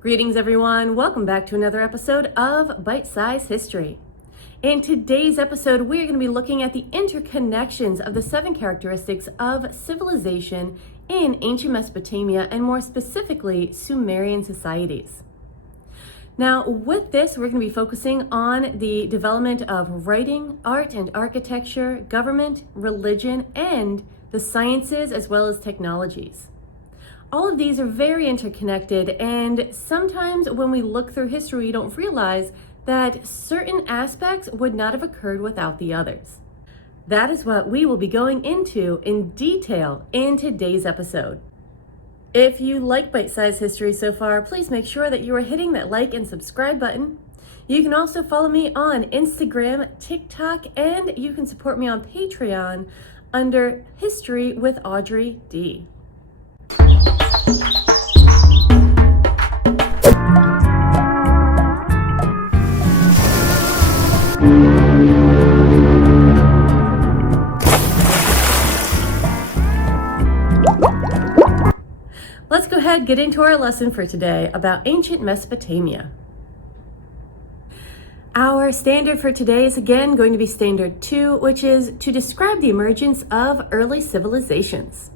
Greetings everyone, welcome back to another episode of Bite Size History. In today's episode, we are going to be looking at the interconnections of the 7 characteristics of civilization in ancient Mesopotamia and more specifically Sumerian societies. Now with this, we're going to be focusing on the development of writing, art and architecture, government, religion, and the sciences as well as technologies. All of these are very interconnected, and sometimes when we look through history, we don't realize that certain aspects would not have occurred without the others. That is what we will be going into in detail in today's episode. If you like bite-sized history so far, please make sure that you are hitting that like and subscribe button. You can also follow me on Instagram, TikTok, and you can support me on Patreon under History with Audrey D. Let's go ahead and get into our lesson for today about ancient Mesopotamia. Our standard for today is again going to be Standard 2, which is to describe the emergence of early civilizations.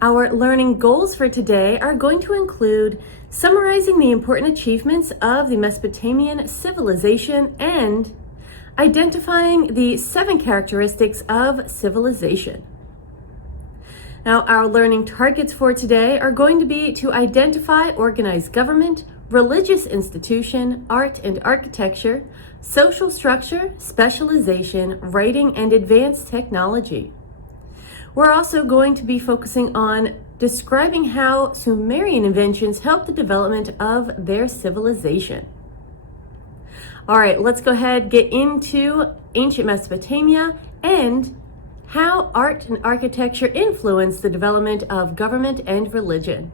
Our learning goals for today are going to include summarizing the important achievements of the Mesopotamian civilization and identifying the 7 characteristics of civilization. Now, our learning targets for today are going to be to identify organized government, religious institution, art and architecture, social structure, specialization, writing, and advanced technology. We're also going to be focusing on describing how Sumerian inventions helped the development of their civilization. All right, let's go ahead, get into ancient Mesopotamia and how art and architecture influenced the development of government and religion.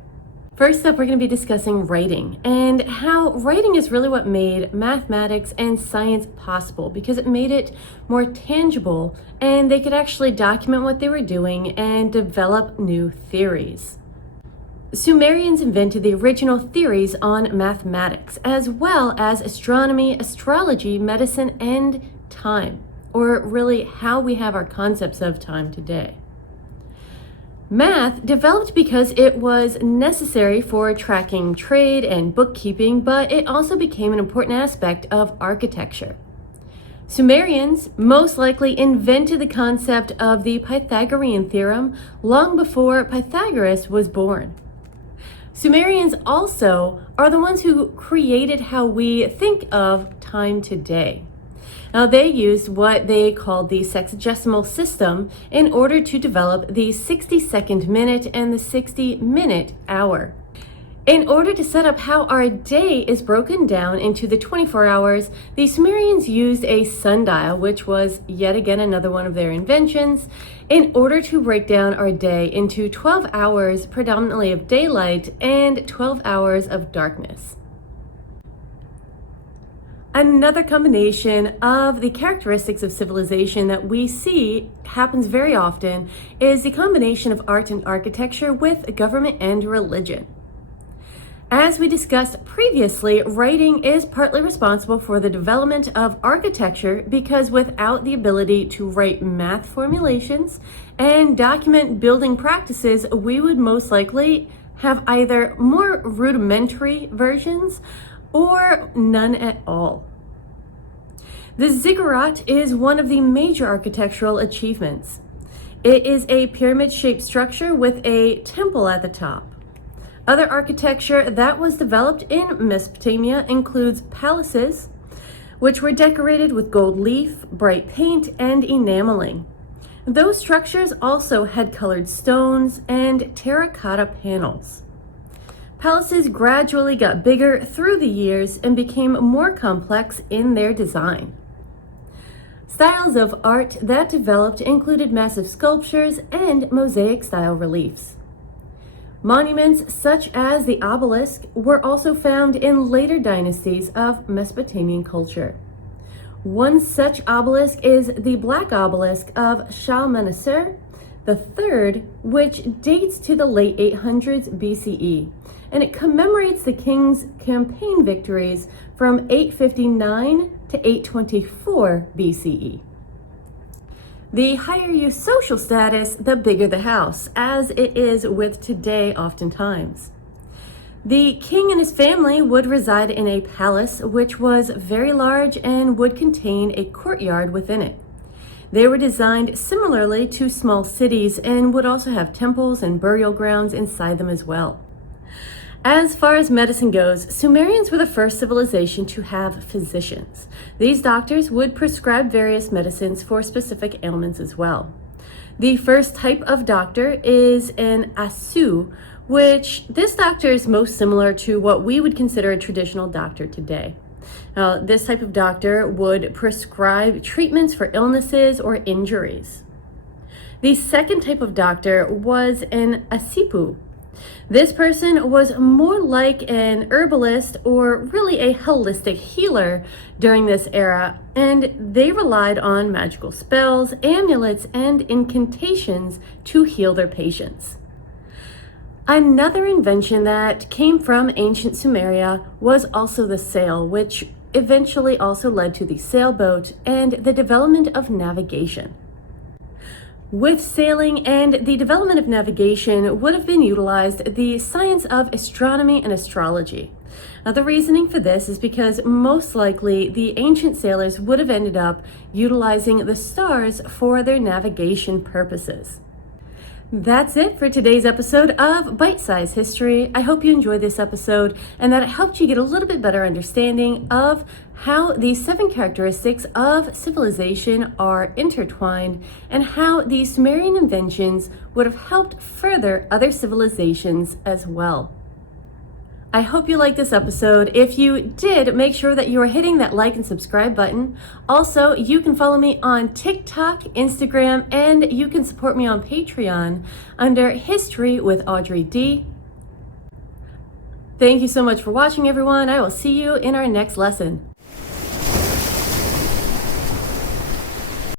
First up, we're going to be discussing writing and how writing is really what made mathematics and science possible, because it made it more tangible and they could actually document what they were doing and develop new theories. Sumerians invented the original theories on mathematics, as well as astronomy, astrology, medicine, and time, or really how we have our concepts of time today. Math developed because it was necessary for tracking trade and bookkeeping, but it also became an important aspect of architecture. Sumerians most likely invented the concept of the Pythagorean theorem long before Pythagoras was born. Sumerians also are the ones who created how we think of time today. Now, they used what they called the sexagesimal system in order to develop the 60-second minute and the 60-minute hour. In order to set up how our day is broken down into the 24 hours, the Sumerians used a sundial, which was yet again another one of their inventions, in order to break down our day into 12 hours predominantly of daylight and 12 hours of darkness. Another combination of the characteristics of civilization that we see happens very often is the combination of art and architecture with government and religion. As we discussed previously, writing is partly responsible for the development of architecture because without the ability to write math formulations and document building practices, we would most likely have either more rudimentary versions or none at all. The ziggurat is one of the major architectural achievements. It is a pyramid-shaped structure with a temple at the top. Other architecture that was developed in Mesopotamia includes palaces, which were decorated with gold leaf, bright paint, and enameling. Those structures also had colored stones and terracotta panels. Palaces gradually got bigger through the years and became more complex in their design. Styles of art that developed included massive sculptures and mosaic-style reliefs. Monuments such as the obelisk were also found in later dynasties of Mesopotamian culture. One such obelisk is the Black Obelisk of Shalmaneser III, which dates to the late 800s BCE and it commemorates the king's campaign victories from 859 to 824 BCE. The higher your social status, the bigger the house, as it is with today oftentimes. The king and his family would reside in a palace which was very large and would contain a courtyard within it. They were designed similarly to small cities and would also have temples and burial grounds inside them as well. As far as medicine goes, Sumerians were the first civilization to have physicians. These doctors would prescribe various medicines for specific ailments as well. The first type of doctor is an asu, which this doctor is most similar to what we would consider a traditional doctor today. Now, this type of doctor would prescribe treatments for illnesses or injuries. The second type of doctor was an asipu. This person was more like an herbalist or really a holistic healer during this era, and they relied on magical spells, amulets, and incantations to heal their patients. Another invention that came from ancient Sumeria was also the sail, which eventually also led to the sailboat and the development of navigation. With sailing and the development of navigation would have been utilized the science of astronomy and astrology. Now, the reasoning for this is because most likely the ancient sailors would have ended up utilizing the stars for their navigation purposes. That's it for today's episode of Bite Size History. I hope you enjoyed this episode and that it helped you get a little bit better understanding of how these 7 characteristics of civilization are intertwined and how the Sumerian inventions would have helped further other civilizations as well. I hope you liked this episode. If you did, make sure that you are hitting that like and subscribe button. Also, you can follow me on TikTok, Instagram, and you can support me on Patreon under History with Audrey D. Thank you so much for watching, everyone. I will see you in our next lesson.